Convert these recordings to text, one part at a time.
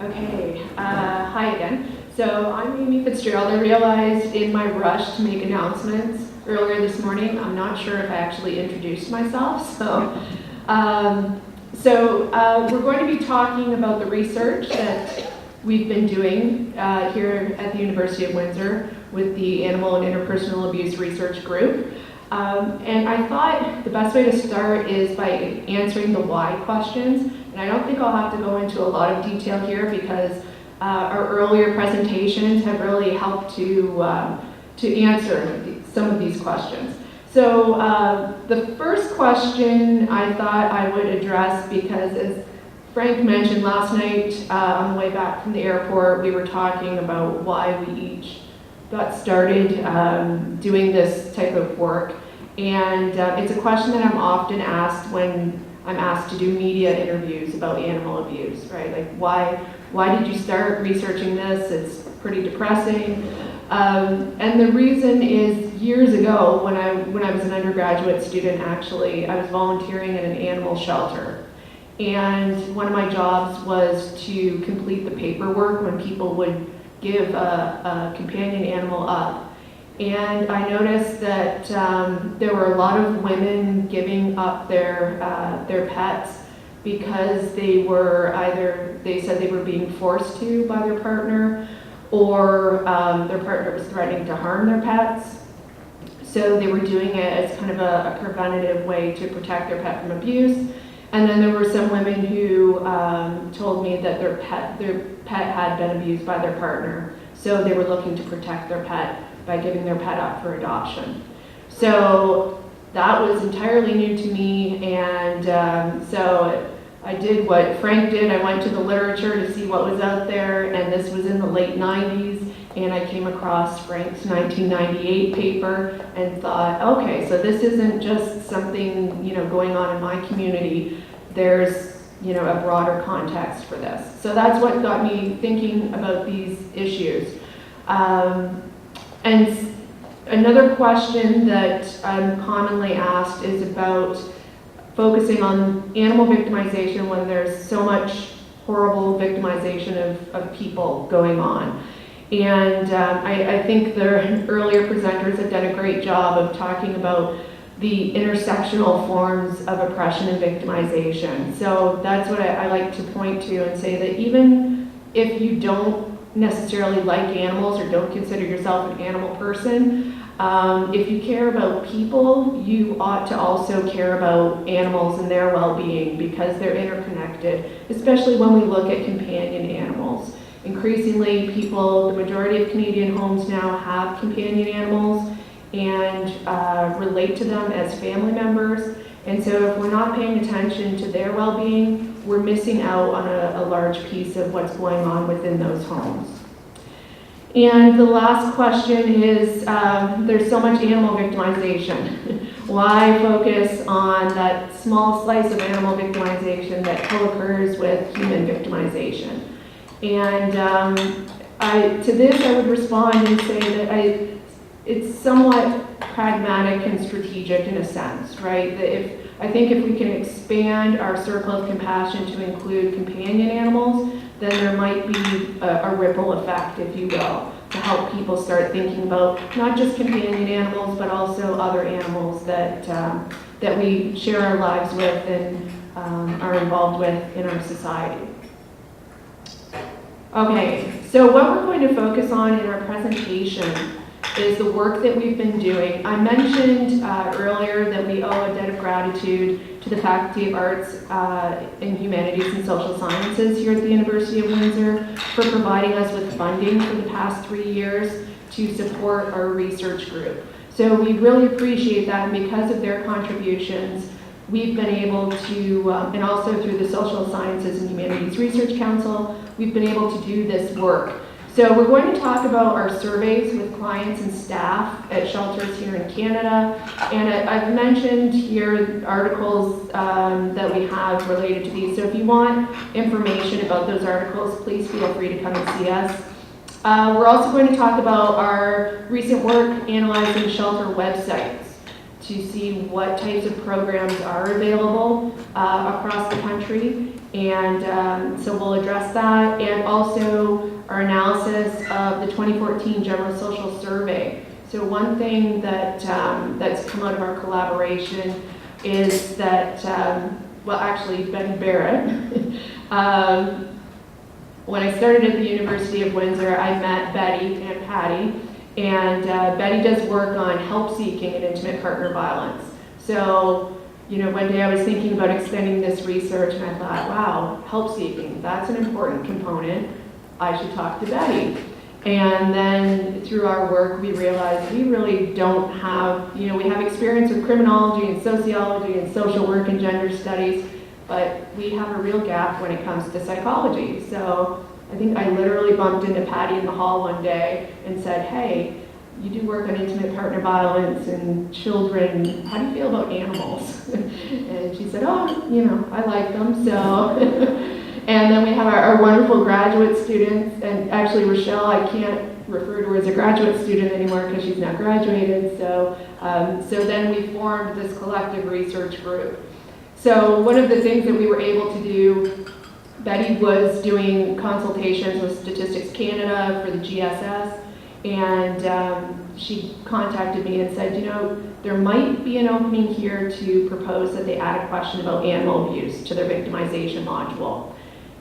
Okay, hi again. So I'm Amy Fitzgerald. I realized in my rush to make announcements earlier this morning, I'm not sure if I actually introduced myself. We're going to be talking about the research that we've been doing here at the University of Windsor with the Animal and Interpersonal Abuse Research Group. And I thought the best way to start is by answering the why questions. And I don't think I'll have to go into a lot of detail here because our earlier presentations have really helped to answer some of these questions. So the first question I thought I would address, because as Frank mentioned last night on the way back from the airport, we were talking about why we each got started doing this type of work. And it's a question that I'm often asked when I'm asked to do media interviews about animal abuse, right? Like, why did you start researching this? It's pretty depressing. And the reason is, years ago, when I was an undergraduate student, actually, I was volunteering at an animal shelter. And one of my jobs was to complete the paperwork when people would give a companion animal up. And I noticed that there were a lot of women giving up their pets because they said they were being forced to by their partner, or their partner was threatening to harm their pets. So they were doing it as kind of a preventative way to protect their pet from abuse. And then there were some women who told me that their pet had been abused by their partner, so they were looking to protect their pet by giving their pet up for adoption. So that was entirely new to me, and so I did what Frank did. I went to the literature to see what was out there, and this was in the late 90s, and I came across Frank's 1998 paper and thought, okay, so this isn't just something going on in my community. There's a broader context for this. So that's what got me thinking about these issues. And another question that I'm commonly asked is about focusing on animal victimization when there's so much horrible victimization of people going on. And I think the earlier presenters have done a great job of talking about the intersectional forms of oppression and victimization. So that's what I like to point to and say that even if you don't necessarily like animals or don't consider yourself an animal person, if you care about people, you ought to also care about animals and their well-being, because they're interconnected, especially when we look at companion animals. Increasingly, the majority of Canadian homes now have companion animals and relate to them as family members. And so if we're not paying attention to their well-being, we're missing out on a large piece of what's going on within those homes. And the last question is, there's so much animal victimization. Why focus on that small slice of animal victimization that co-occurs with human victimization? And to this I would respond and say that it's somewhat pragmatic and strategic in a sense, right? That I think if we can expand our circle of compassion to include companion animals, then there might be a ripple effect, if you will, to help people start thinking about not just companion animals, but also other animals that we share our lives with and are involved with in our society. Okay, so what we're going to focus on in our presentation is the work that we've been doing. I mentioned earlier that we owe a debt of gratitude to the Faculty of Arts and Humanities and Social Sciences here at the University of Windsor for providing us with funding for the past 3 years to support our research group. So we really appreciate that, and because of their contributions, we've been able to, and also through the Social Sciences and Humanities Research Council, we've been able to do this work. So we're going to talk about our surveys with clients and staff at shelters here in Canada. And I've mentioned here articles that we have related to these. So if you want information about those articles, please feel free to come and see us. We're also going to talk about our recent work analyzing shelter websites to see what types of programs are available across the country. And so we'll address that, and also our analysis of the 2014 General Social Survey. So one thing that that's come out of our collaboration is that, well, actually, Betty Barrett, when I started at the University of Windsor, I met Betty and Patty, and Betty does work on help seeking and intimate partner violence. So, you know, one day I was thinking about extending this research, and I thought, wow, help seeking, that's an important component. I should talk to Betty. And then through our work, we realized we really don't have, you know, we have experience with criminology and sociology and social work and gender studies, but we have a real gap when it comes to psychology. So I think I literally bumped into Patty in the hall one day and said, hey, you do work on intimate partner violence and children. How do you feel about animals? And she said, oh, you know, I like them, so. And then we have our wonderful graduate students, and actually Rochelle, I can't refer to her as a graduate student anymore because she's now graduated, so then we formed this collective research group. So one of the things that we were able to do, Betty was doing consultations with Statistics Canada for the GSS, and she contacted me and said, you know, there might be an opening here to propose that they add a question about animal abuse to their victimization module.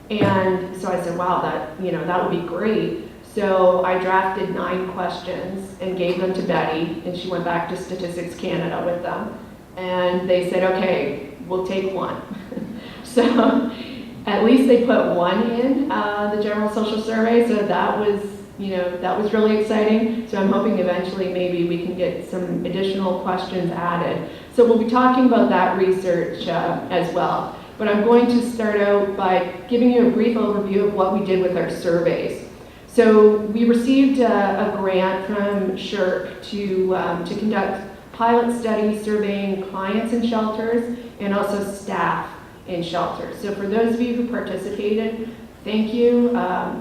And so I said, wow, that would be great. So I drafted 9 questions and gave them to Betty, and she went back to Statistics Canada with them. And they said, okay, we'll take one. So at least they put one in the General Social Survey, so that was really exciting. So I'm hoping eventually maybe we can get some additional questions added. So we'll be talking about that research as well. But I'm going to start out by giving you a brief overview of what we did with our surveys. So we received a grant from SHRC to conduct pilot studies surveying clients in shelters and also staff in shelters. So for those of you who participated, thank you.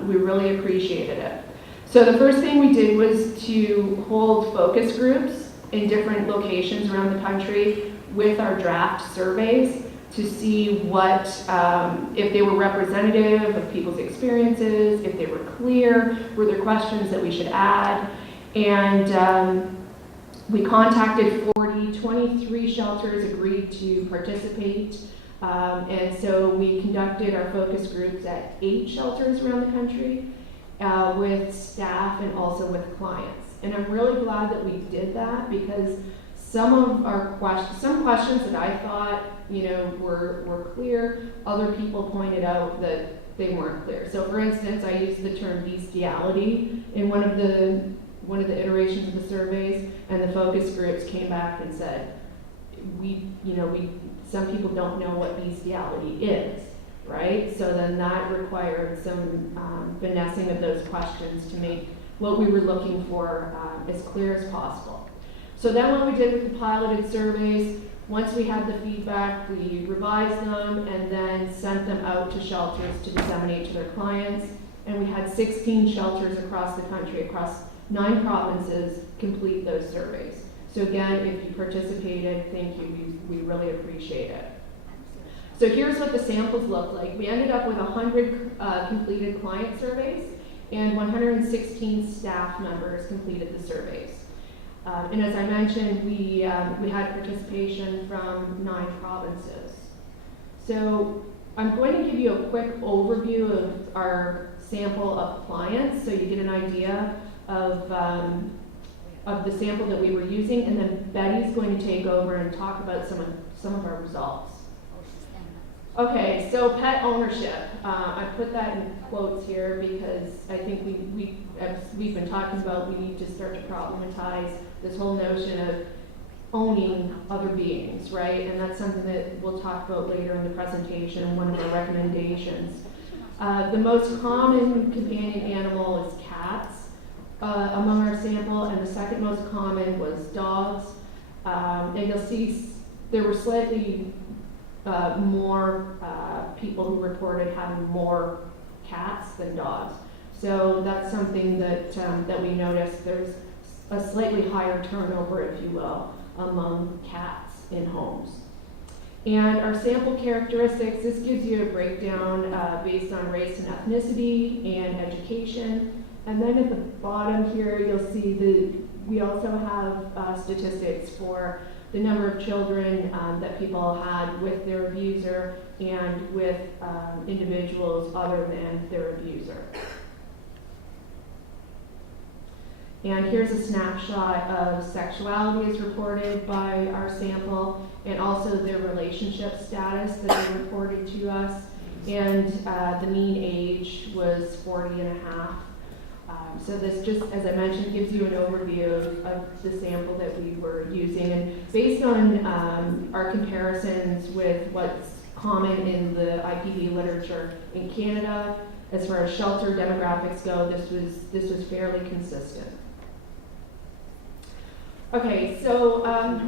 We really appreciated it. So the first thing we did was to hold focus groups in different locations around the country with our draft surveys to see what, if they were representative of people's experiences, if they were clear, were there questions that we should add. And we contacted 23 shelters agreed to participate. And so we conducted our focus groups at 8 shelters around the country with staff and also with clients. And I'm really glad that we did that because some questions that I thought, were clear, other people pointed out that they weren't clear. So for instance, I used the term bestiality in one of the iterations of the surveys, and the focus groups came back and said, some people don't know what bestiality is, right? So then that required some finessing of those questions to make what we were looking for as clear as possible. So then what we did with the piloted surveys, once we had the feedback, we revised them and then sent them out to shelters to disseminate to their clients. And we had 16 shelters across the country, across 9 provinces, complete those surveys. So again, if you participated, thank you, we really appreciate it. So here's what the samples look like. We ended up with 100 completed client surveys, and 116 staff members completed the surveys. And as I mentioned, we had participation from 9 provinces. So I'm going to give you a quick overview of our sample of clients so you get an idea of the sample that we were using, and then Betty's going to take over and talk about some of our results. Okay, so pet ownership. I put that in quotes here because I think as we've been talking about, we need to start to problematize this whole notion of owning other beings, right? And that's something that we'll talk about later in the presentation and one of our recommendations. The most common companion animal is cats among our sample, and the second most common was dogs. And you'll see there were slightly more people who reported having more cats than dogs. So that's something that we noticed. There's a slightly higher turnover, if you will, among cats in homes. And our sample characteristics, this gives you a breakdown based on race and ethnicity and education. And then at the bottom here, you'll see we also have statistics for the number of children that people had with their abuser and with individuals other than their abuser. And here's a snapshot of sexuality as reported by our sample, and also their relationship status that they reported to us. And the mean age was 40 and a half. So this just, as I mentioned, gives you an overview of the sample that we were using. And based on our comparisons with what's common in the IPD literature in Canada, as far as shelter demographics go, this was fairly consistent. Okay, so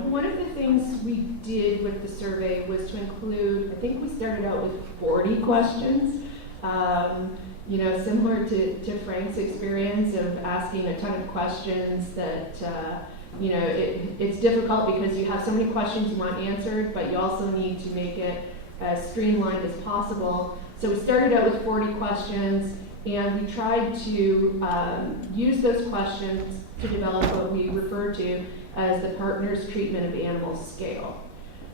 one of the things we did with the survey was to include, I think we started out with 40 questions. You know, similar to Frank's experience of asking a ton of questions that, you know, it's difficult because you have so many questions you want answered, but you also need to make it as streamlined as possible. So we started out with 40 questions, and we tried to use those questions to develop what we refer to as the Partners Treatment of Animals scale.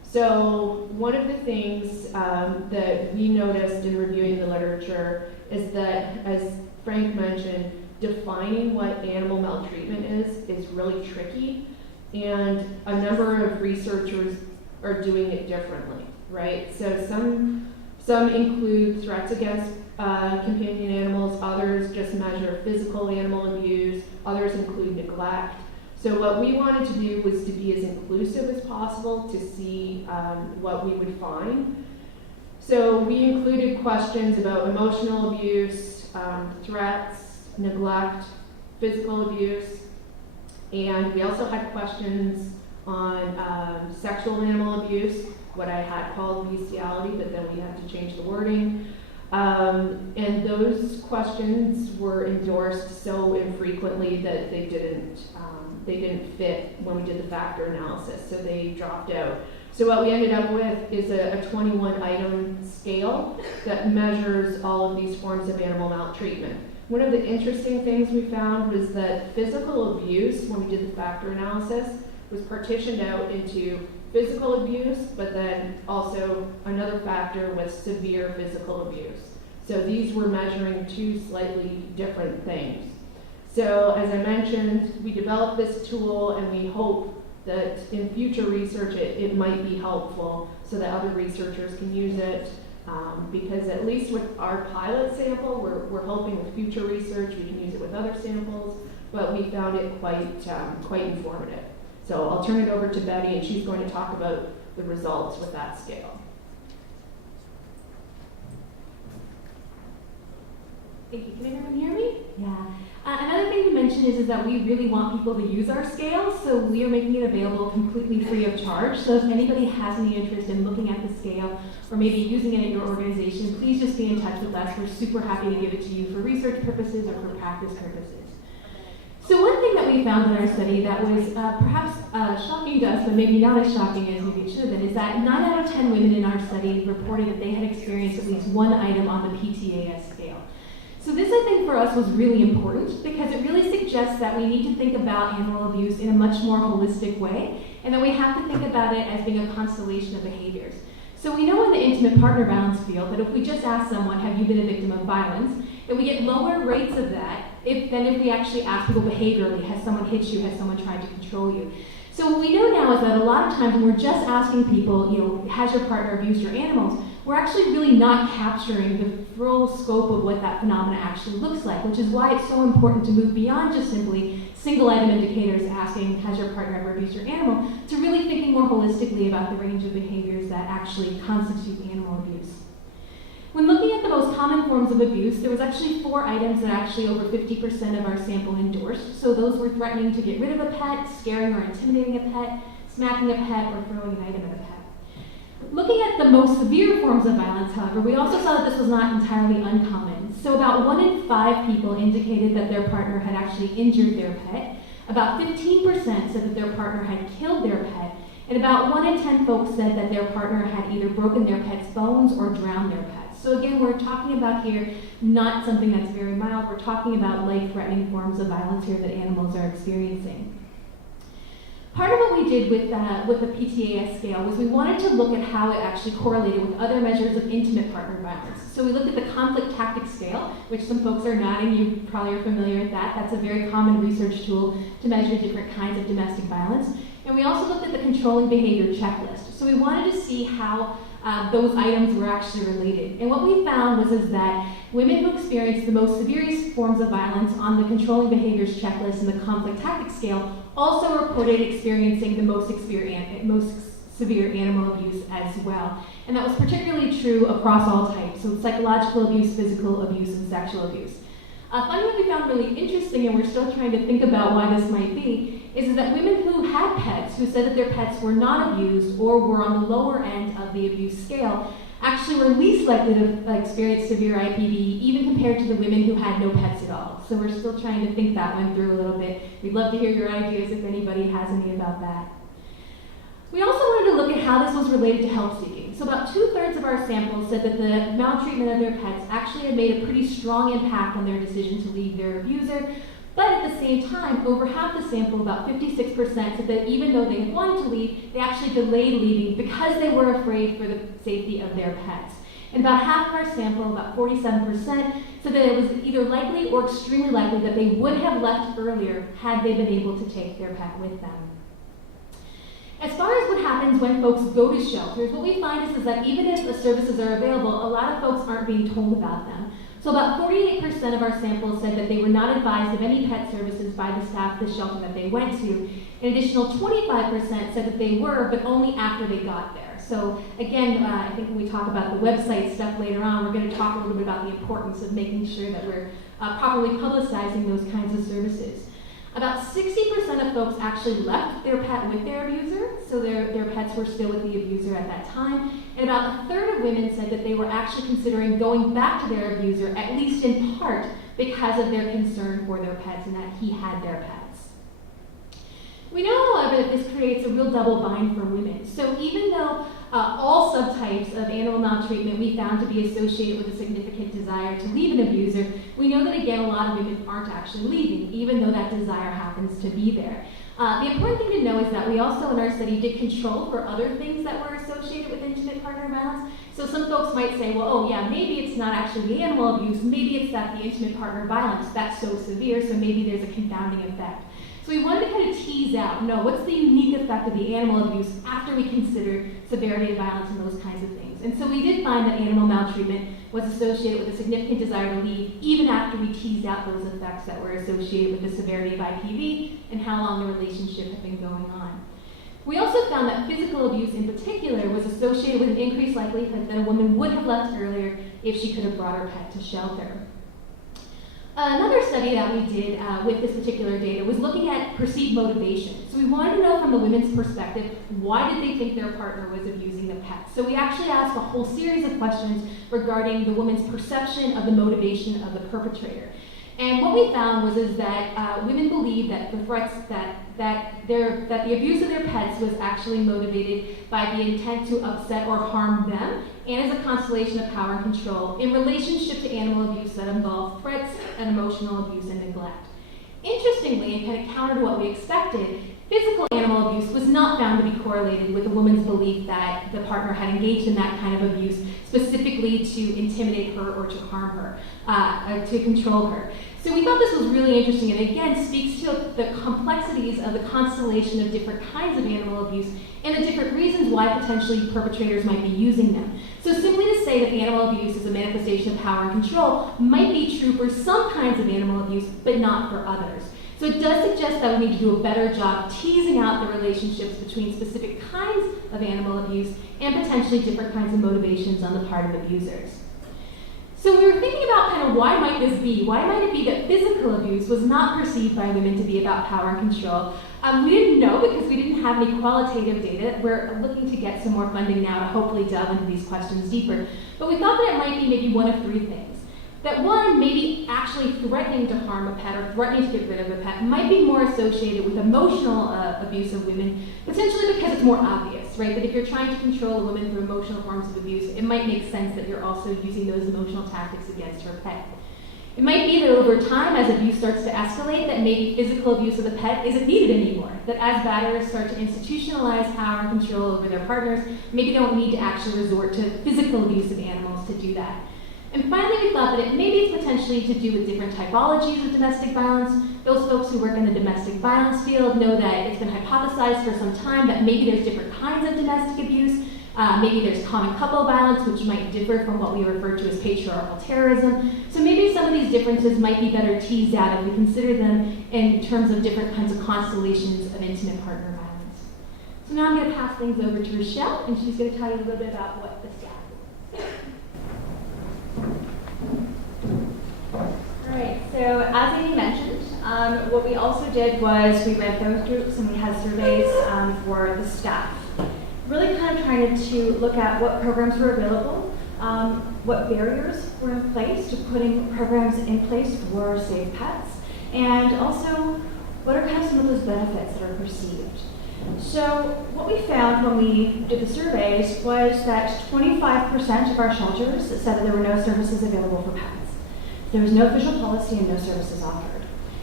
So one of the things that we noticed in reviewing the literature is that, as Frank mentioned, defining what animal maltreatment is really tricky, and a number of researchers are doing it differently, right? So some include threats against companion animals, others just measure physical animal abuse, others include neglect. So what we wanted to do was to be as inclusive as possible to see what we would find. So we included questions about emotional abuse, threats, neglect, physical abuse, and we also had questions on sexual animal abuse, what I had called bestiality, but then we had to change the wording. And those questions were endorsed so infrequently that they didn't fit when we did the factor analysis, so they dropped out. So what we ended up with is a 21-item scale that measures all of these forms of animal maltreatment. One of the interesting things we found was that physical abuse, when we did the factor analysis, was partitioned out into physical abuse, but then also another factor was severe physical abuse. So these were measuring two slightly different things. So as I mentioned, we developed this tool, and we hope that in future research it might be helpful so that other researchers can use it, because at least with our pilot sample, we're hoping with future research we can use it with other samples, but we found it quite informative. So I'll turn it over to Betty, and she's going to talk about the results with that scale. Thank you. Can everyone hear me? Yeah. Another thing to mention is that we really want people to use our scale, so we are making it available completely free of charge. So if anybody has any interest in looking at the scale or maybe using it in your organization, please just be in touch with us. We're super happy to give it to you for research purposes or for practice purposes. So one thing that we found in our study that was perhaps shocking to us, but maybe not as shocking as maybe it should have been, is that 9 out of 10 women in our study reported that they had experienced at least one item on the PTAS scale. So this, I think, for us was really important because it really suggests that we need to think about animal abuse in a much more holistic way, and that we have to think about it as being a constellation of behaviors. So we know in the intimate partner violence field that if we just ask someone, have you been a victim of violence, that we get lower rates of that than if we actually ask people behaviorally, has someone hit you, has someone tried to control you. So what we know now is that a lot of times when we're just asking people, has your partner abused your animals, we're actually really not capturing the full scope of what that phenomena actually looks like, which is why it's so important to move beyond just simply single item indicators asking, has your partner ever abused your animal, to really thinking more holistically about the range of behaviors that actually constitute animal abuse. When looking at the most common forms of abuse, there was actually 4 items that actually over 50% of our sample endorsed. So those were threatening to get rid of a pet, scaring or intimidating a pet, smacking a pet, or throwing an item at a pet. Looking at the most severe forms of violence, however, we also saw that this was not entirely uncommon. So about 1 in 5 people indicated that their partner had actually injured their pet. About 15% said that their partner had killed their pet. And about 1 in 10 folks said that their partner had either broken their pet's bones or drowned their pets. So again, we're talking about here not something that's very mild. We're talking about life-threatening forms of violence here that animals are experiencing. Part of what we did with the PTAS scale was we wanted to look at how it actually correlated with other measures of intimate partner violence. So we looked at the conflict tactic scale, which some folks are nodding, you probably are familiar with that. That's a very common research tool to measure different kinds of domestic violence. And we also looked at the controlling behavior checklist. So we wanted to see how those items were actually related. And what we found was that women who experienced the most severe forms of violence on the controlling behaviors checklist and the conflict tactic scale also reported experiencing the most severe animal abuse as well. And that was particularly true across all types, so psychological abuse, physical abuse, and sexual abuse. Finally, what we found really interesting, and we're still trying to think about why this might be, is that women who had pets, who said that their pets were not abused or were on the lower end of the abuse scale, actually were least likely to experience severe IPV, even compared to the women who had no pets at all. So we're still trying to think that one through a little bit. We'd love to hear your ideas if anybody has any about that. We also wanted to look at how this was related to health seeking. So about 2/3 of our samples said that the maltreatment of their pets actually had made a pretty strong impact on their decision to leave their abuser. But at the same time, over half the sample, about 56%, said that even though they had wanted to leave, they actually delayed leaving because they were afraid for the safety of their pets. And about half of our sample, about 47%, said that it was either likely or extremely likely that they would have left earlier had they been able to take their pet with them. As far as what happens when folks go to shelters, what we find is that even if the services are available, a lot of folks aren't being told about them. So about 48% of our samples said that they were not advised of any pet services by the staff of the shelter that they went to. An additional 25% said that they were, but only after they got there. So again, I think when we talk about the website stuff later on, we're going to talk a little bit about the importance of making sure that we're properly publicizing those kinds of services. About 60% of folks actually left their pet with their abuser, so their pets were still with the abuser at that time. And about 1/3 of women said that they were actually considering going back to their abuser, at least in part, because of their concern for their pets and that he had their pets. We know, however, that this creates a real double bind for women. So even though all subtypes of animal maltreatment we found to be associated with a significant desire to leave an abuser, we know that, again, a lot of women aren't actually leaving, even though that desire happens to be there. The important thing to know is that we also, in our study, did control for other things that were associated with intimate partner violence. So some folks might say, well, oh yeah, maybe it's not actually the animal abuse, maybe it's that the intimate partner violence, that's so severe, so maybe there's a confounding effect. So we wanted to kind of tease out, no, what's the unique effect of the animal abuse after we consider severity of violence and those kinds of things. And so we did find that animal maltreatment was associated with a significant desire to leave, even after we teased out those effects that were associated with the severity of IPV and how long the relationship had been going on. We also found that physical abuse in particular was associated with an increased likelihood that a woman would have left earlier if she could have brought her pet to shelter. Another study that we did with this particular data was looking at perceived motivation. So we wanted to know from the women's perspective, why did they think their partner was abusing the pet? So we actually asked a whole series of questions regarding the woman's perception of the motivation of the perpetrator. And what we found was that women believed that the threats that the abuse of their pets was actually motivated by the intent to upset or harm them, and as a constellation of power and control in relationship to animal abuse that involved threats and emotional abuse and neglect. Interestingly, and kind of counter to what we expected, physical animal abuse was not found to be correlated with a woman's belief that the partner had engaged in that kind of abuse specifically to intimidate her or to harm her, to control her. So we thought this was really interesting, and again speaks to the complexities of the constellation of different kinds of animal abuse and the different reasons why potentially perpetrators might be using them. So simply to say that animal abuse is a manifestation of power and control might be true for some kinds of animal abuse, but not for others. So it does suggest that we need to do a better job teasing out the relationships between specific kinds of animal abuse and potentially different kinds of motivations on the part of abusers. So we were thinking about kind of why might this be? Why might it be that physical abuse was not perceived by women to be about power and control? We didn't know because we didn't have any qualitative data. We're looking to get some more funding now to hopefully delve into these questions deeper. But we thought that it might be maybe one of three things. that one, maybe actually threatening to harm a pet or threatening to get rid of a pet might be more associated with emotional abuse of women, potentially because it's more obvious, right? That if you're trying to control a woman through emotional forms of abuse, it might make sense that you're also using those emotional tactics against her pet. It might be that over time, as abuse starts to escalate, that maybe physical abuse of the pet isn't needed anymore. That as batterers start to institutionalize power and control over their partners, maybe they don't need to actually resort to physical abuse of animals to do that. And finally, we thought that maybe it's potentially to do with different typologies of domestic violence. Those folks who work in the domestic violence field know that it's been hypothesized for some time that maybe there's different kinds of domestic abuse. Maybe there's common couple violence, which might differ from what we refer to as patriarchal terrorism. So maybe some of these differences might be better teased out if we consider them in terms of different kinds of constellations of intimate partner violence. So now I'm going to pass things over to Rochelle, and she's going to tell you a little bit about what the staff is. All right, so as Amy mentioned, what we also did was we ran focus groups and we had surveys for the staff. Really kind of trying to look at what programs were available, what barriers were in place to putting programs in place for safe pets, and also what are kind of some of those benefits that are perceived. So what we found when we did the surveys was that 25% of our shelters said that there were no services available for pets. There was no official policy and no services offered.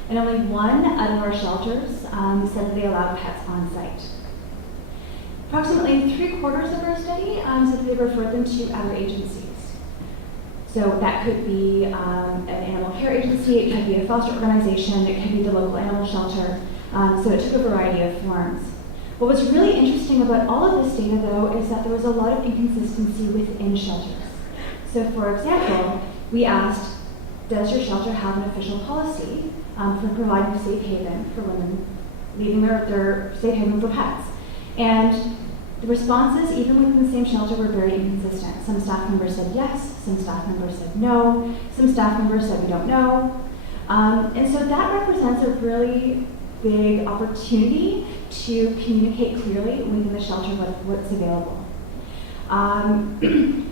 And only 1 out of our shelters said that they allowed pets on site. Approximately 3/4 of our study said that they referred them to other agencies. So that could be an animal care agency, it could be a foster organization, it could be the local animal shelter. So it took a variety of forms. What was really interesting about all of this data, though, is that there was a lot of inconsistency within shelters. So for example, we asked, does your shelter have an official policy for providing a safe haven for women leaving their safe haven for pets? And the responses, even within the same shelter, were very inconsistent. Some staff members said yes, some staff members said no, some staff members said we don't know. And so that represents a really big opportunity to communicate clearly within the shelter what's available.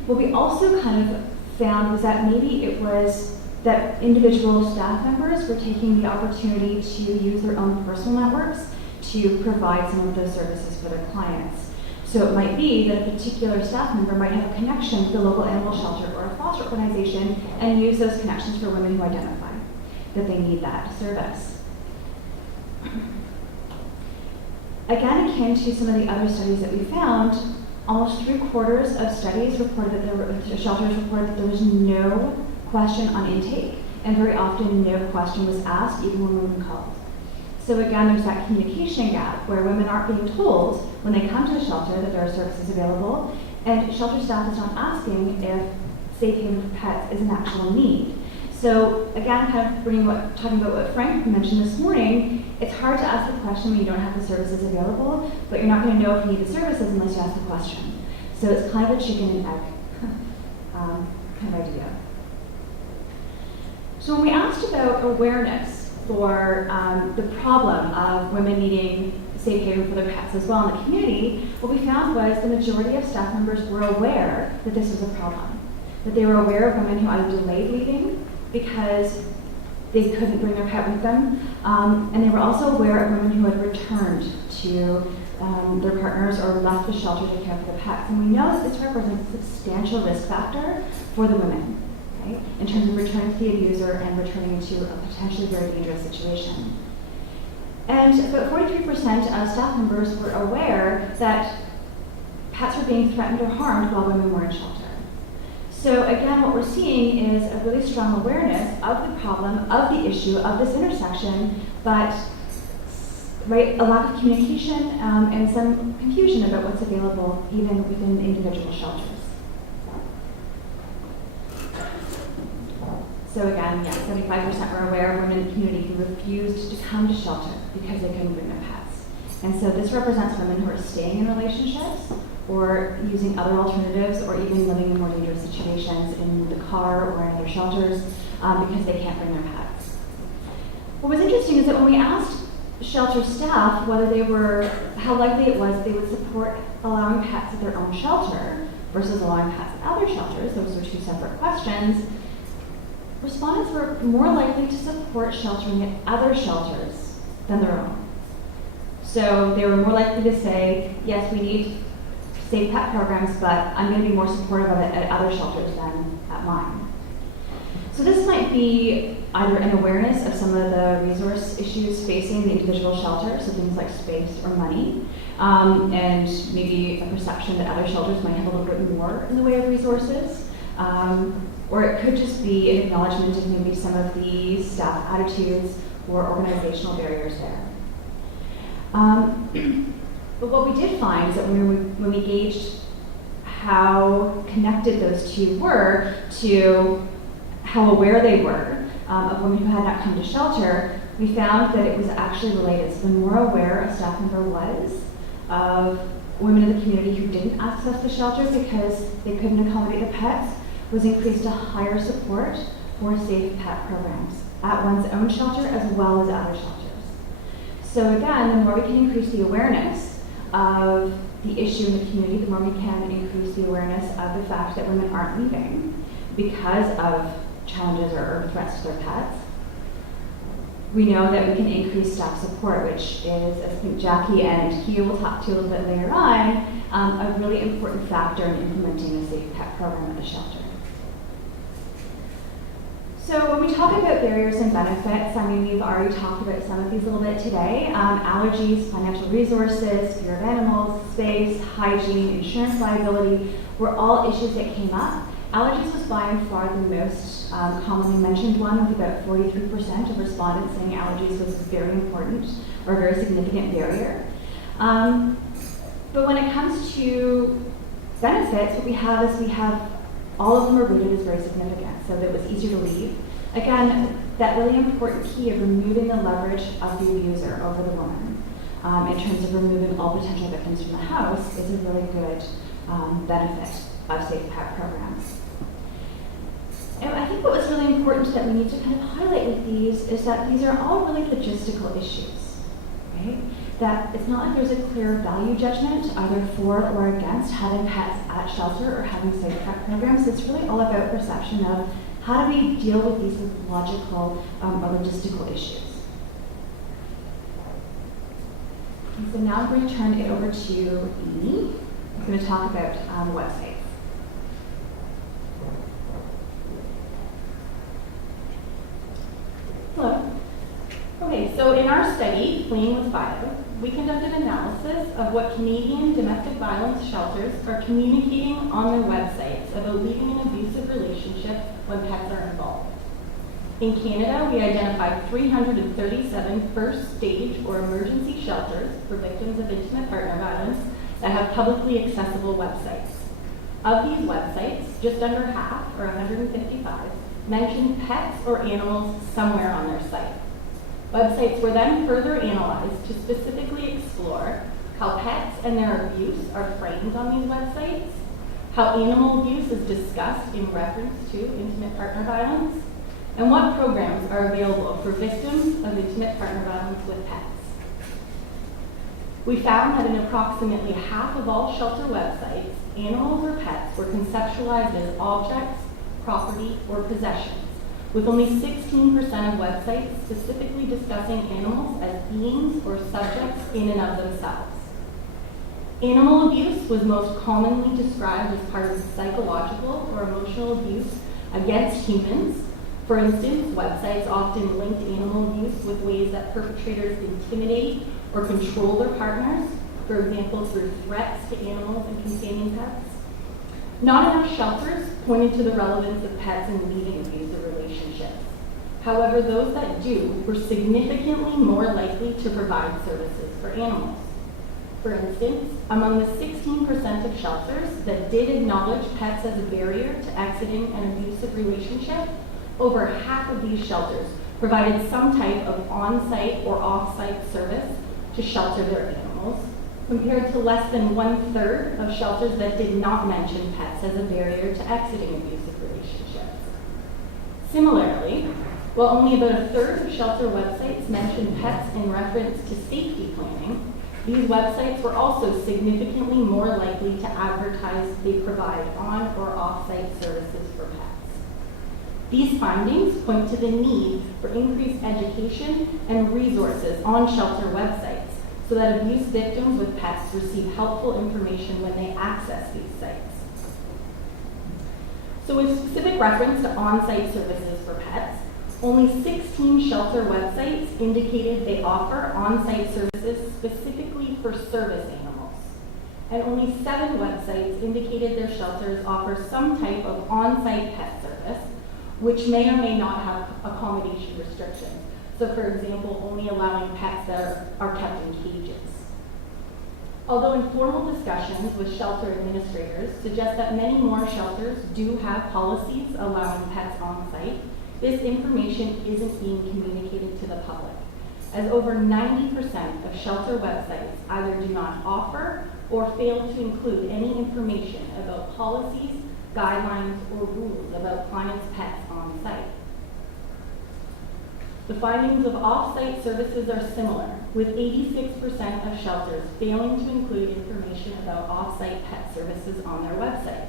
What we also kind of found was that maybe it was that individual staff members were taking the opportunity to use their own personal networks to provide some of those services for their clients. So it might be that a particular staff member might have a connection with the local animal shelter or a foster organization and use those connections for women who identify that they need that service. Again, akin to some of the other studies that we found, almost 3/4 of studies reported that shelters reported that there was no question on intake, and very often no question was asked even when women called. So again, there's that communication gap where women aren't being told when they come to the shelter that there are services available, and shelter staff is not asking if safe haven for pets is an actual need. So again, kind of talking about what Frank mentioned this morning, it's hard to ask the question when you don't have the services available, but you're not going to know if you need the services unless you ask the question. So it's kind of a chicken and egg kind of idea. So when we asked about awareness for the problem of women needing safe haven for their pets as well in the community, what we found was the majority of staff members were aware that this was a problem. That they were aware of women who either delayed leaving because they couldn't bring their pet with them, and they were also aware of women who had returned to their partners or left the shelter to care for the pets. And we know that this represents a substantial risk factor for the women, okay, in terms of returning to the abuser and returning into a potentially very dangerous situation. And about 43% of staff members were aware that pets were being threatened or harmed while women were in shelter. So again, what we're seeing is a really strong awareness of the problem, of the issue, of this intersection, but a lack of communication and some confusion about what's available even within individual shelters. So again, yeah, 75% were aware of women in the community who refused to come to shelter because they couldn't bring their pets. And so this represents women who are staying in relationships or using other alternatives or even living in more dangerous situations in the car or in other shelters because they can't bring their pets. What was interesting is that when we asked shelter staff how likely it was that they would support allowing pets at their own shelter versus allowing pets at other shelters, those were two separate questions, respondents were more likely to support sheltering at other shelters than their own. So they were more likely to say, yes, we need safe pet programs, but I'm going to be more supportive of it at other shelters than at mine. So this might be either an awareness of some of the resource issues facing the individual shelter, so things like space or money, and maybe a perception that other shelters might have a little bit more in the way of resources. Or it could just be an acknowledgement of maybe some of the staff attitudes or organizational barriers there. But what we did find is that when we gauged how connected those two were to how aware they were of women who had not come to shelter, we found that it was actually related. So the more aware a staff member was of women in the community who didn't access the shelter because they couldn't accommodate the pets, was increased to higher support for safe pet programs at one's own shelter as well as other shelters. So again, the more we can increase the awareness of the issue in the community, the more we can increase the awareness of the fact that women aren't leaving because of challenges or threats to their pets. We know that we can increase staff support, which is, as I think Jackie and Hugh will talk to you a little bit later on, a really important factor in implementing a safe pet program at the shelter. So when we talk about barriers and benefits, I mean, we've already talked about some of these a little bit today. Allergies, financial resources, fear of animals, space, hygiene, insurance liability were all issues that came up. Allergies was by and far the most commonly mentioned one, with about 43% of respondents saying allergies was very important or a very significant barrier. But when it comes to benefits, what we have is all of them are rated as very significant, so that it was easier to leave. Again, that really important key of removing the leverage of the abuser over the woman in terms of removing all potential victims from the house is a really good benefit of safe pet programs. And I think what was really important that we need to kind of highlight with these is that these are all really logistical issues, right? That it's not like there's a clear value judgment either for or against having pets at shelter or having safe pet programs. It's really all about perception of how do we deal with these logical or logistical issues. And so now I'm going to turn it over to Amy, who's going to talk about websites. Hello. Okay, so in our study, Playing with Fire, we conducted analysis of what Canadian domestic violence shelters are communicating on their websites about leaving an abusive relationship when pets are involved. In Canada, we identified 337 first stage or emergency shelters for victims of intimate partner violence that have publicly accessible websites. Of these websites, just under half, or 155, mention pets or animals somewhere on their site. Websites were then further analyzed to specifically explore how pets and their abuse are framed on these websites, how animal abuse is discussed in reference to intimate partner violence, and what programs are available for victims of intimate partner violence with pets. We found that in approximately half of all shelter websites, animals or pets were conceptualized as objects, property, or possessions, with only 16% of websites specifically discussing animals as beings or subjects in and of themselves. Animal abuse was most commonly described as part of psychological or emotional abuse against humans. For instance, websites often linked animal abuse with ways that perpetrators intimidate or control their partners, for example, through threats to animals and companion pets. Not enough shelters pointed to the relevance of pets in leaving abusive relationships. However, those that do were significantly more likely to provide services for animals. For instance, among the 16% of shelters that did acknowledge pets as a barrier to exiting an abusive relationship, over half of these shelters provided some type of on-site or off-site service to shelter their animals, compared to less than 1/3 of shelters that did not mention pets as a barrier to exiting abusive relationships. Similarly, while only about 1/3 of shelter websites mentioned pets in reference to safety planning, these websites were also significantly more likely to advertise they provide on or off-site services for pets. These findings point to the need for increased education and resources on shelter websites so that abuse victims with pets receive helpful information when they access these sites. So with specific reference to on-site services for pets, only 16 shelter websites indicated they offer on-site services specifically for service animals. And only 7 websites indicated their shelters offer some type of on-site pet service, which may or may not have accommodation restrictions. So for example, only allowing pets that are kept in cages. Although informal discussions with shelter administrators suggest that many more shelters do have policies allowing pets on site, this information isn't being communicated to the public, as over 90% of shelter websites either do not offer or fail to include any information about policies, guidelines, or rules about clients' pets on site. The findings of off-site services are similar, with 86% of shelters failing to include information about off-site pet services on their websites.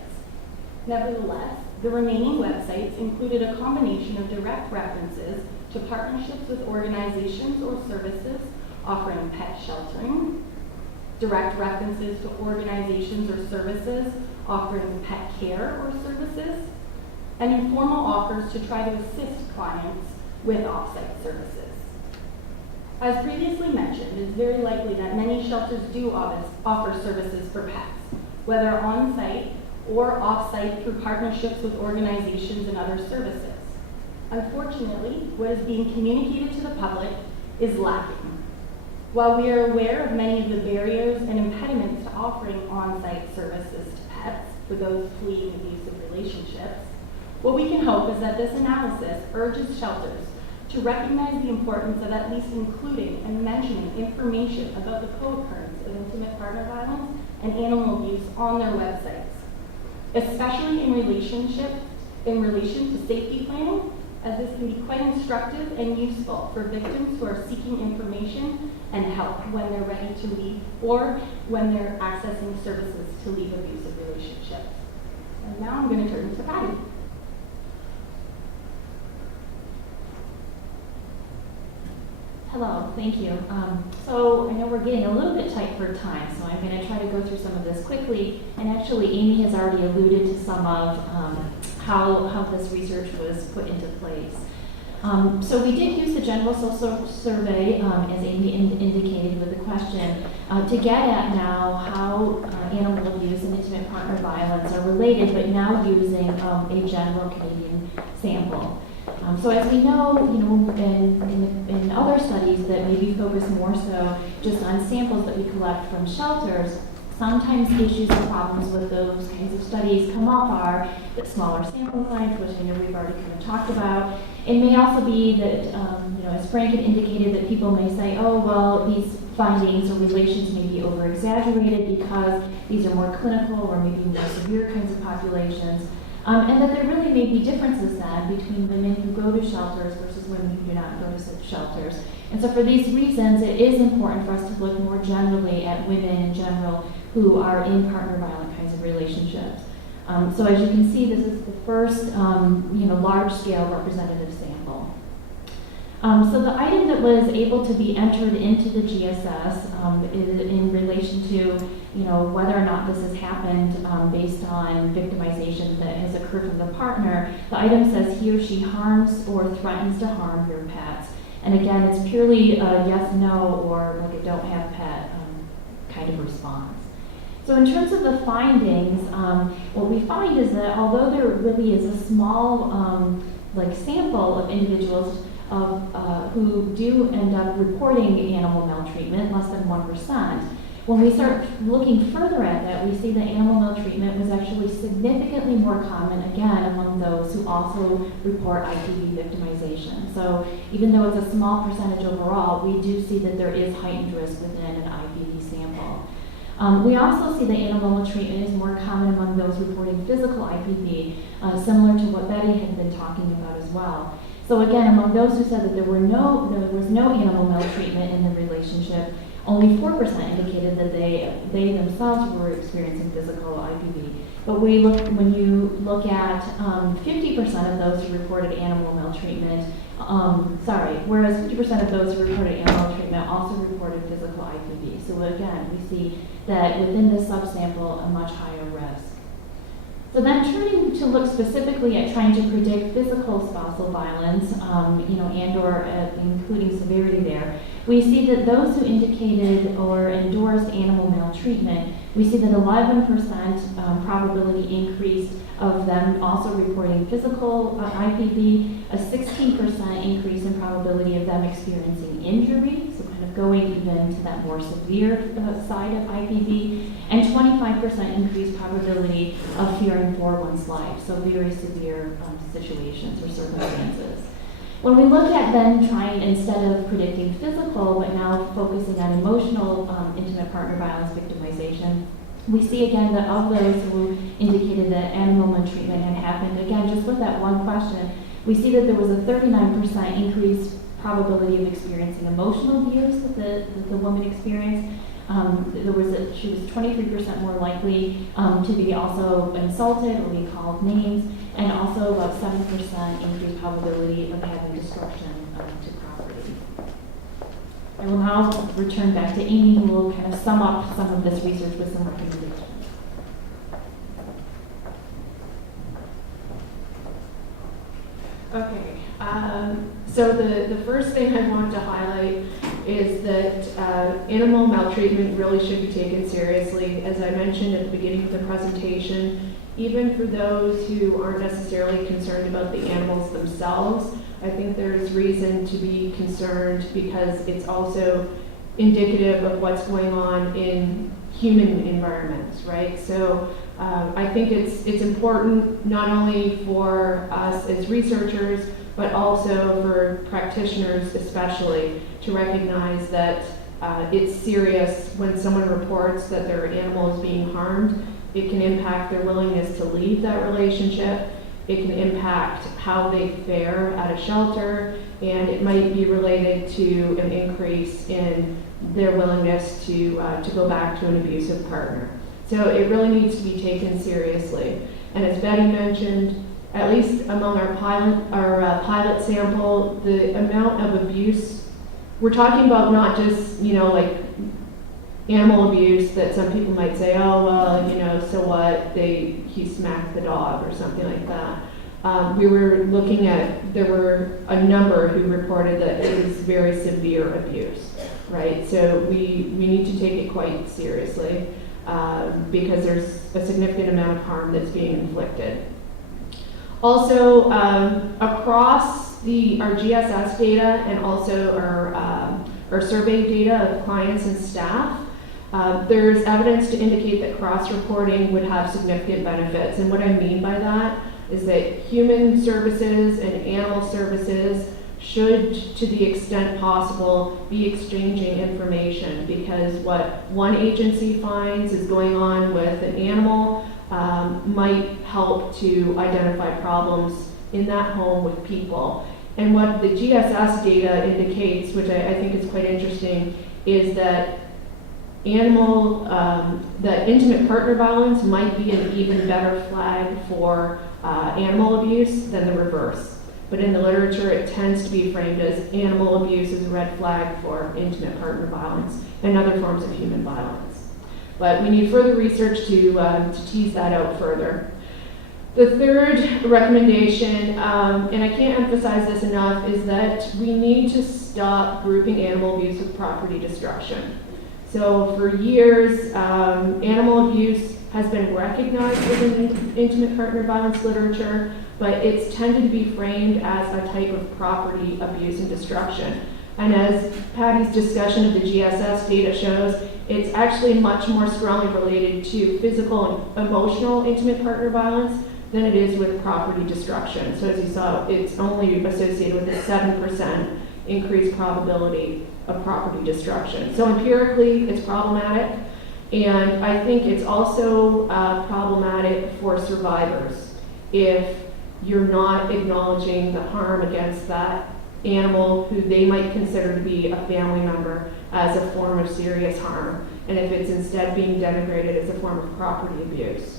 Nevertheless, the remaining websites included a combination of direct references to partnerships with organizations or services offering pet sheltering, direct references to organizations or services offering pet care or services, and informal offers to try to assist clients with off-site services. As previously mentioned, it's very likely that many shelters do offer services for pets, whether on-site or off-site through partnerships with organizations and other services. Unfortunately, what is being communicated to the public is lacking. While we are aware of many of the barriers and impediments to offering on-site services to pets for those fleeing abusive relationships, what we can hope is that this analysis urges shelters to recognize the importance of at least including and mentioning information about the co-occurrence of intimate partner violence and animal abuse on their websites, especially in relation to safety planning, as this can be quite instructive and useful for victims who are seeking information and help when they're ready to leave or when they're accessing services to leave abusive relationships. And now I'm going to turn to Patty. Hello, thank you. So I know we're getting a little bit tight for time, so I'm going to try to go through some of this quickly. And actually, Amy has already alluded to some of how this research was put into place. So we did use the general social survey, as Amy indicated with the question, to get at now how animal abuse and intimate partner violence are related, but now using a general Canadian sample. So as we know, in other studies that maybe focus more so just on samples that we collect from shelters, sometimes issues and problems with those kinds of studies come up are the smaller sample size, which I know we've already kind of talked about. It may also be that, as Frank had indicated, that people may say, oh, well, these findings or relations may be over-exaggerated because these are more clinical or maybe more severe kinds of populations. And that there really may be differences then between women who go to shelters versus women who do not go to such shelters. And so for these reasons, it is important for us to look more generally at women in general who are in partner violent kinds of relationships. So as you can see, this is the first large-scale representative sample. So the item that was able to be entered into the GSS in relation to whether or not this has happened based on victimization that has occurred from the partner, the item says he or she harms or threatens to harm your pets. And again, it's purely a yes, no, or like a don't have pet kind of response. So in terms of the findings, what we find is that although there really is a small sample of individuals who do end up reporting animal maltreatment, less than 1%, when we start looking further at that, we see that animal maltreatment was actually significantly more common, again, among those who also report IPV victimization. So even though it's a small percentage overall, we do see that there is heightened risk within an IPV sample. We also see that animal maltreatment is more common among those reporting physical IPV, similar to what Betty had been talking about as well. So again, among those who said that there was no animal maltreatment in the relationship, only 4% indicated that they themselves were experiencing physical IPV. But when you look at 50% of those who reported animal maltreatment, whereas 50% of those who reported animal maltreatment also reported physical IPV. So again, we see that within this subsample, a much higher risk. So then turning to look specifically at trying to predict physical spousal violence, and/or including severity there, we see that those who indicated or endorsed animal maltreatment, we see that 11% probability increase of them also reporting physical IPV, a 16% increase in probability of them experiencing injury, so kind of going even to that more severe side of IPV, and 25% increased probability of fearing for one's life, so very severe situations or circumstances. When we look at then trying, instead of predicting physical, but now focusing on emotional intimate partner violence victimization, we see again that of those who indicated that animal maltreatment had happened, again, just with that one question, we see that there was a 39% increased probability of experiencing emotional abuse that the woman experienced. She was 23% more likely to be also insulted or be called names, and also about 7% increased probability of having destruction to property. I will now return back to Amy, who will kind of sum up some of this research with some recommendations. Okay, so the first thing I want to highlight is that animal maltreatment really should be taken seriously. As I mentioned at the beginning of the presentation, even for those who aren't necessarily concerned about the animals themselves, I think there's reason to be concerned because it's also indicative of what's going on in human environments, right? So I think it's important not only for us as researchers, but also for practitioners especially, to recognize that it's serious when someone reports that their animal is being harmed. It can impact their willingness to leave that relationship. It can impact how they fare at a shelter, and it might be related to an increase in their willingness to go back to an abusive partner. So it really needs to be taken seriously. And as Betty mentioned, at least among our pilot sample, the amount of abuse, we're talking about not just, like animal abuse that some people might say, oh, well, so what, he smacked the dog or something like that. We were looking at, there were a number who reported that it was very severe abuse, right? So we need to take it quite seriously because there's a significant amount of harm that's being inflicted. Also, across our GSS data and also our survey data of clients and staff, there's evidence to indicate that cross-reporting would have significant benefits. And what I mean by that is that human services and animal services should, to the extent possible, be exchanging information, because what one agency finds is going on with an animal might help to identify problems in that home with people. And what the GSS data indicates, which I think is quite interesting, is that that intimate partner violence might be an even better flag for animal abuse than the reverse. But in the literature, it tends to be framed as animal abuse is a red flag for intimate partner violence and other forms of human violence. But we need further research to tease that out further. The third recommendation, and I can't emphasize this enough, is that we need to stop grouping animal abuse with property destruction. So for years, animal abuse has been recognized within intimate partner violence literature, but it's tended to be framed as a type of property abuse and destruction. And as Patty's discussion of the GSS data shows, it's actually much more strongly related to physical and emotional intimate partner violence than it is with property destruction. So as you saw, it's only associated with a 7% increased probability of property destruction. So empirically, it's problematic. And I think it's also problematic for survivors if you're not acknowledging the harm against that animal who they might consider to be a family member as a form of serious harm, and if it's instead being denigrated as a form of property abuse.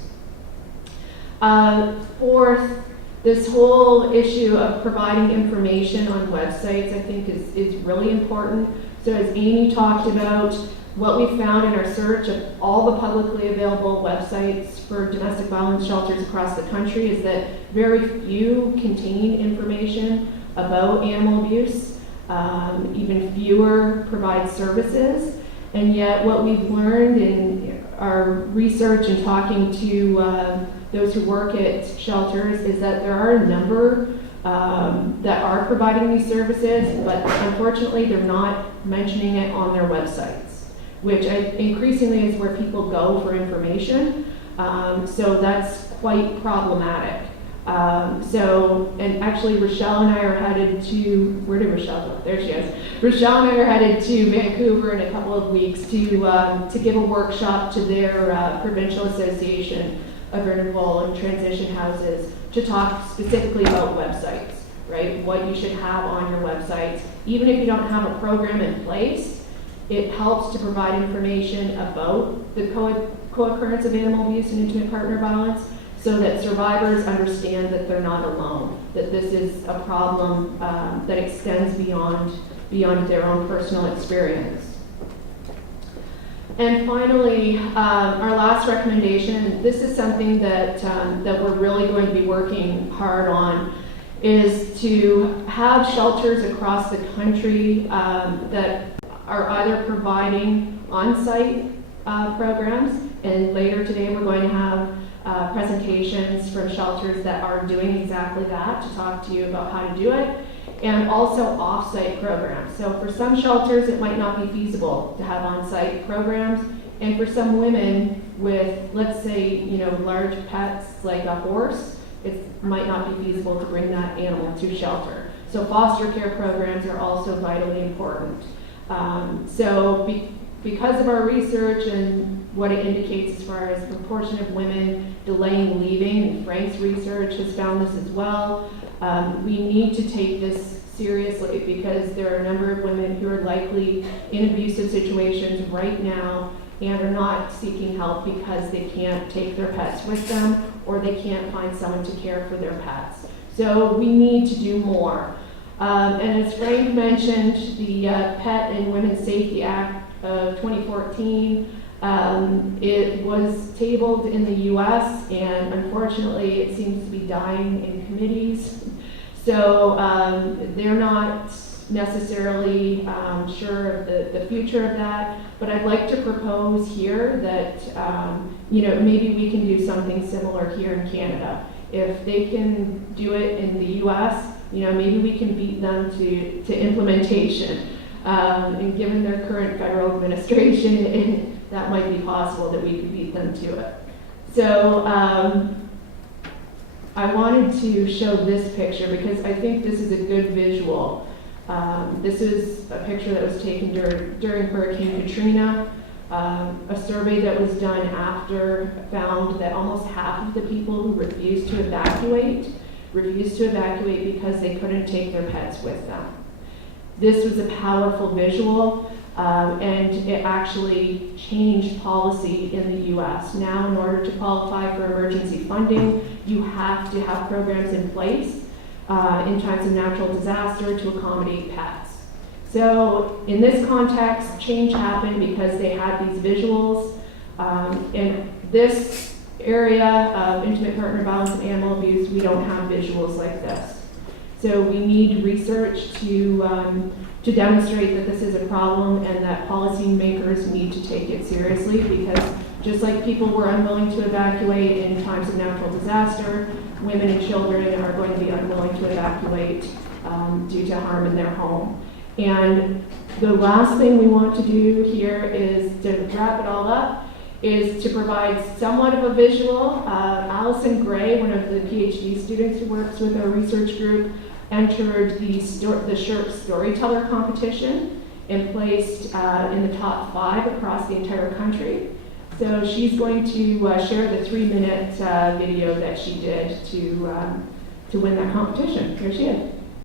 Fourth, this whole issue of providing information on websites, I think, is really important. So as Amy talked about, what we found in our search of all the publicly available websites for domestic violence shelters across the country is that very few contain information about animal abuse. Even fewer provide services. And yet what we've learned in our research and talking to those who work at shelters is that there are a number that are providing these services, but unfortunately they're not mentioning it on their websites, which increasingly is where people go for information. So that's quite problematic. And actually Rochelle and I are headed to, where did Rochelle go? There she is. Rochelle and I are headed to Vancouver in a couple of weeks to give a workshop to their provincial association of vulnerable and transition houses to talk specifically about websites, right? What you should have on your websites. Even if you don't have a program in place, it helps to provide information about the co-occurrence of animal abuse and intimate partner violence so that survivors understand that they're not alone, that this is a problem that extends beyond their own personal experience. And finally, our last recommendation, this is something that we're really going to be working hard on, is to have shelters across the country that are either providing on-site programs, and later today we're going to have presentations from shelters that are doing exactly that to talk to you about how to do it, and also off-site programs. So for some shelters, it might not be feasible to have on-site programs, and for some women with, let's say, large pets like a horse, it might not be feasible to bring that animal to shelter. So foster care programs are also vitally important. Because of our research and what it indicates as far as the proportion of women delaying leaving, and Frank's research has found this as well, we need to take this seriously because there are a number of women who are likely in abusive situations right now and are not seeking help because they can't take their pets with them or they can't find someone to care for their pets. So we need to do more. And as Frank mentioned, the Pet and Women's Safety Act of 2014, it was tabled in the US and unfortunately it seems to be dying in committees. So they're not necessarily sure of the future of that, but I'd like to propose here that maybe we can do something similar here in Canada. If they can do it in the US, maybe we can beat them to implementation. And given their current federal administration, that might be possible that we could beat them to it. So I wanted to show this picture because I think this is a good visual. This is a picture that was taken during Hurricane Katrina. A survey that was done after found that almost half of the people who refused to evacuate because they couldn't take their pets with them. This was a powerful visual, and it actually changed policy in the US. Now, in order to qualify for emergency funding, you have to have programs in place in times of natural disaster to accommodate pets. So in this context, change happened because they had these visuals. In this area of intimate partner violence and animal abuse, we don't have visuals like this. So we need research to demonstrate that this is a problem and that policymakers need to take it seriously, because just like people were unwilling to evacuate in times of natural disaster, women and children are going to be unwilling to evacuate due to harm in their home. And the last thing we want to do here is to wrap it all up, is to provide somewhat of a visual. Allison Gray, one of the PhD students who works with our research group, entered the SHRP Storyteller competition and placed in the top 5 across the entire country. So she's going to share the 3-minute video that she did to win that competition. Here she is.